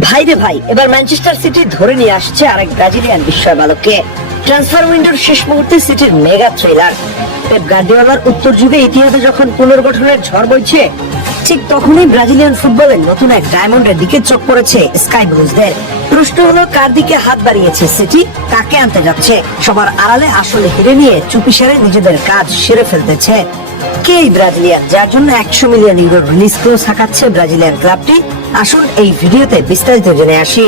ভাইরে ভাই, এবার ম্যানচেস্টার সিটি ধরে নিয়ে আসছে আরেক ব্রাজিলিয়ান বিস্ময় বালককে। ট্রান্সফার উইন্ডোর শেষ মুহূর্তে সিটির মেগা থ্রিলার। পেপ গার্দিওলার উত্তর যুগে ইতিহাসে যখন পুনর্গঠনের ঝড় বইছে, ঠিক তখনই ব্রাজিলিয়ান ফুটবলের নতুন এক ডায়মন্ডের দিকে চোখ পড়েছে স্কাই ব্লুজদের। প্রশ্ন হলো, কার দিকে হাত বাড়িয়েছে সিটি, কাকে আনতে যাচ্ছে? সবার আড়ালে আসলে হেরে নিয়ে চুপি সেরে নিজেদের কাজ সেরে ফেলতেছে কে এই ব্রাজিলিয়ান, যার জন্য 100 মিলিয়ন ইউরো রিলিজ ক্লোজ হাঁকাচ্ছে ব্রাজিলিয়ান ক্লাবটি? আসুন এই ভিডিওতে বিস্তারিত জেনে আসি।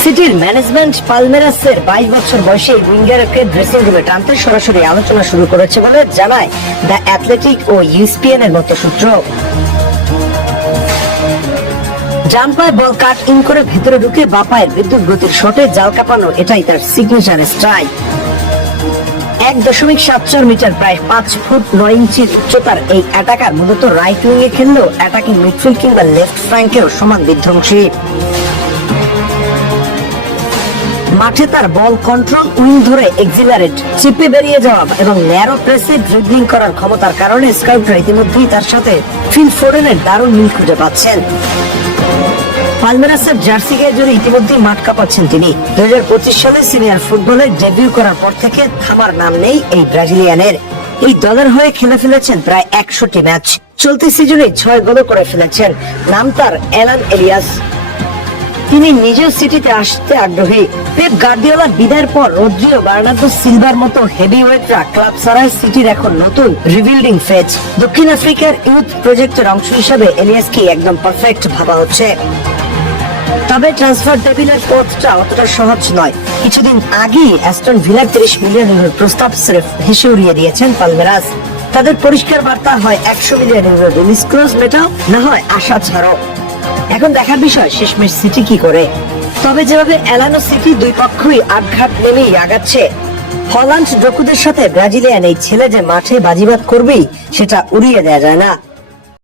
সিটির ম্যানেজমেন্ট পালমেরাসের 22 বছর বয়সে উইঙ্গারকে ড্রেসিং রুমে টানতে সরাসরি আলোচনা শুরু করেছে বলে জানায় দ্য অ্যাথলেটিক ও ইউএসপিএন এর মতো সূত্র। ডান পায়ে বল কাট ইন করে ভেতরে ঢুকে বাঁ পায়ের বিদ্যুৎ গতির শটে জাল কাঁপানো, এটাই তার সিগনেচার স্ট্রাইক। 1.74 মিটার, প্রায় 5 ফুট 9 ইঞ্চির উচ্চতার এই অ্যাটাকার মূলত রাইট উইং এ খেললেও অ্যাটাকিং মিডফিল্ড কিংবা লেফট ফ্ল্যাঙ্কেও সমান বিধ্বংসী। মাঠে তার বল কন্ট্রোল, উইং ধরে এক্সিলারেট, চিপে বেরিয়ে যাওয়া এবং ন্যারো প্রেসে ড্রিবলিং করার ক্ষমতার কারণে স্কাউটরা ইতিমধ্যেই তার সাথে ফিল ফোডেনের দারুণ মিল খুঁজে পাচ্ছেন। পালমেরাসের জার্সি গায়ে জড়িয়ে ইতিমধ্যেই মাঠ কাঁপাচ্ছেন তিনি। 2025 সালে সিনিয়র ফুটবলে ডেবিউ করার পর থেকে থামার নাম নেই এই ব্রাজিলিয়ানের। এই দলের হয়ে খেলে ফেলেছেন প্রায় 100টি ম্যাচ। চলতি সিজনে 6 গোলও করে ফেলেছেন। নাম তার অ্যালান এলিয়াস। তিনি নিজেও সিটিতে আসতে আগ্রহী। পেপ গার্দিওলা বিদায়ের পর রদ্রিগো, বার্নার্দো সিলভার মতো হেভিওয়েটরা ক্লাব ছাড়ায় সিটির এখন নতুন রিবিল্ডিং ফেজ। দক্ষিণ আফ্রিকার ইউথ প্রজেক্টের অংশ হিসেবে এলিয়াসকে একদম পারফেক্ট ভাবা হচ্ছে। তবে ট্রান্সফার টেবিলের পথটা অতটা সহজ নয়। কিছুদিন আগেই অ্যাস্টন ভিলার 30 মিলিয়ন ইউরোর প্রস্তাব স্রেফ হেসে উড়িয়ে দিয়েছেন পালমেরাস। তাদের পরিষ্কার বার্তা হয় 100 মিলিয়ন ইউরো রিলিজ ক্লোজ মেটাও, না হয় আশা ছাড়ো। এখন দেখার বিষয় শেষমেশ সিটি কি করে। তবে যেভাবে এলানো সিটি দুই পক্ষই আটঘাট নেমেই আগাচ্ছে, হল্যান্ড ডকুদের সাথে ব্রাজিলিয়ান এই ছেলে যে মাঠে বাজিবাদ করবেই সেটা উড়িয়ে দেওয়া যায় না।